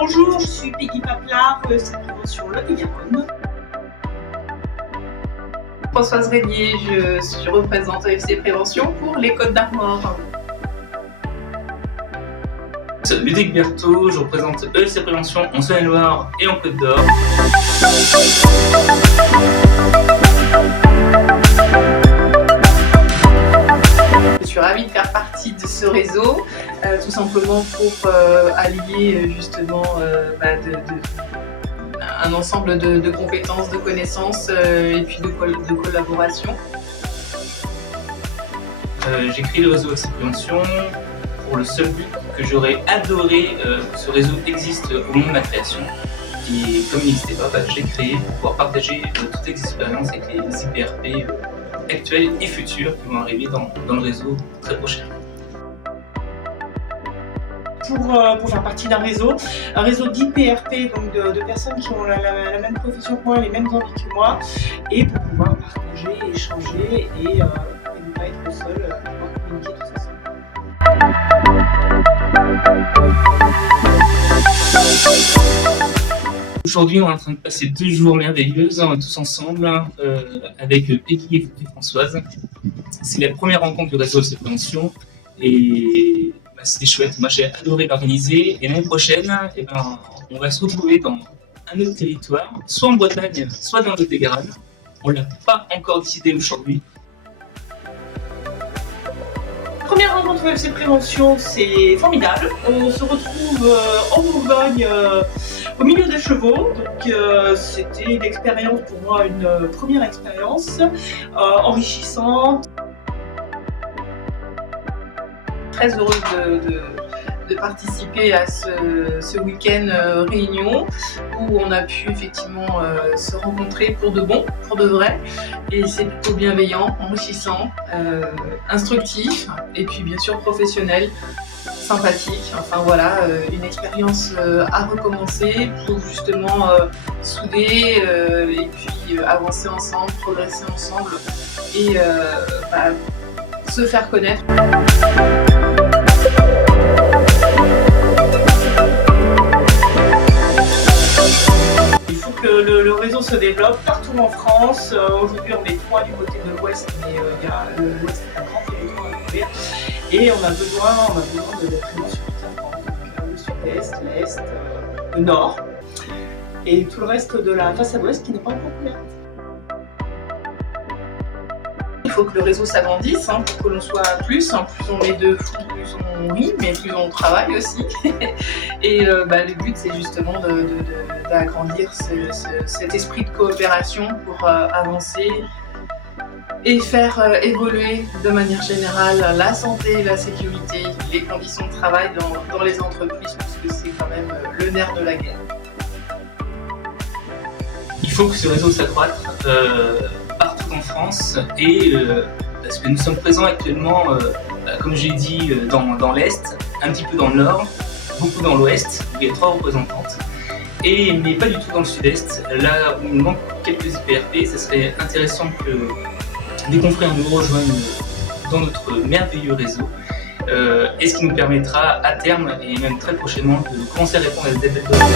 Bonjour, je suis Peggy Paplard, c'est Prévention Lot-et-Garonne. Françoise Régnier, je représente EFC Prévention pour les Côtes d'Armor. Ludovic Berthaud, je représente EFC Prévention en Saône-et-Loire et en Côte d'Or. Je suis ravie de faire partie de ce réseau, tout simplement pour allier justement un ensemble de compétences, de connaissances et puis de collaboration. J'ai créé le réseau EFC Prévention pour le seul but que j'aurais adoré que ce réseau existe au moment de ma création. Et comme il n'existait pas, je l'ai créé pour pouvoir partager toutes les expériences avec les IPRP actuels et futurs qui vont arriver dans le réseau très prochainement. Pour faire partie d'un résew d'IPRP, donc de personnes qui ont la même profession que moi, les mêmes envies que moi, et pour pouvoir partager, échanger et ne pas être seul, pouvoir communiquer tout ça. Aujourd'hui, on est en train de passer 2 jours merveilleux tous ensemble avec Peggy et Françoise. C'est la première rencontre du réseau EFC Prévention et c'était chouette. Moi, j'ai adoré l'organiser et l'année prochaine, on va se retrouver dans un autre territoire, soit en Bretagne, soit dans le Lot-et-Garonne. On ne l'a pas encore décidé aujourd'hui. Première rencontre EFC Prévention, c'est formidable. On se retrouve en Bourgogne, au milieu des chevaux. Donc c'était une expérience pour moi, une première expérience enrichissante. Très heureuse de participer à ce week-end réunion où on a pu effectivement se rencontrer pour de bon, pour de vrai, et c'est plutôt bienveillant, enrichissant, instructif et puis bien sûr professionnel, sympathique. Enfin voilà, une expérience à recommencer pour justement souder et puis avancer ensemble, progresser ensemble et se faire connaître. Il faut que le réseau se développe partout en France. Aujourd'hui, on est 3 du côté de l'Ouest, mais l'Ouest est un grand territoire à couvrir. Et on a besoin d'être présents sur toute la France. Donc, le Sud-Est, l'Est, le Nord et tout le reste de la façade Ouest qui n'est pas encore couverte. Il faut que le réseau s'agrandisse pour que l'on soit plus. Plus on est de fous, plus on rit, mais plus on travaille aussi. Et le but, c'est justement d'agrandir cet esprit de coopération pour avancer et faire évoluer de manière générale la santé, la sécurité, les conditions de travail dans les entreprises, parce que c'est quand même le nerf de la guerre. Il faut que ce réseau s'accroisse partout en France et parce que nous sommes présents actuellement, comme j'ai dit, dans l'Est, un petit peu dans le Nord, beaucoup dans l'Ouest, où il y a 3 représentantes, mais pas du tout dans le Sud-Est, là où il manque quelques IPRP. Ce serait intéressant que des confrères nous rejoignent dans notre merveilleux réseau, et ce qui nous permettra à terme et même très prochainement de commencer à répondre à des appels d'offres.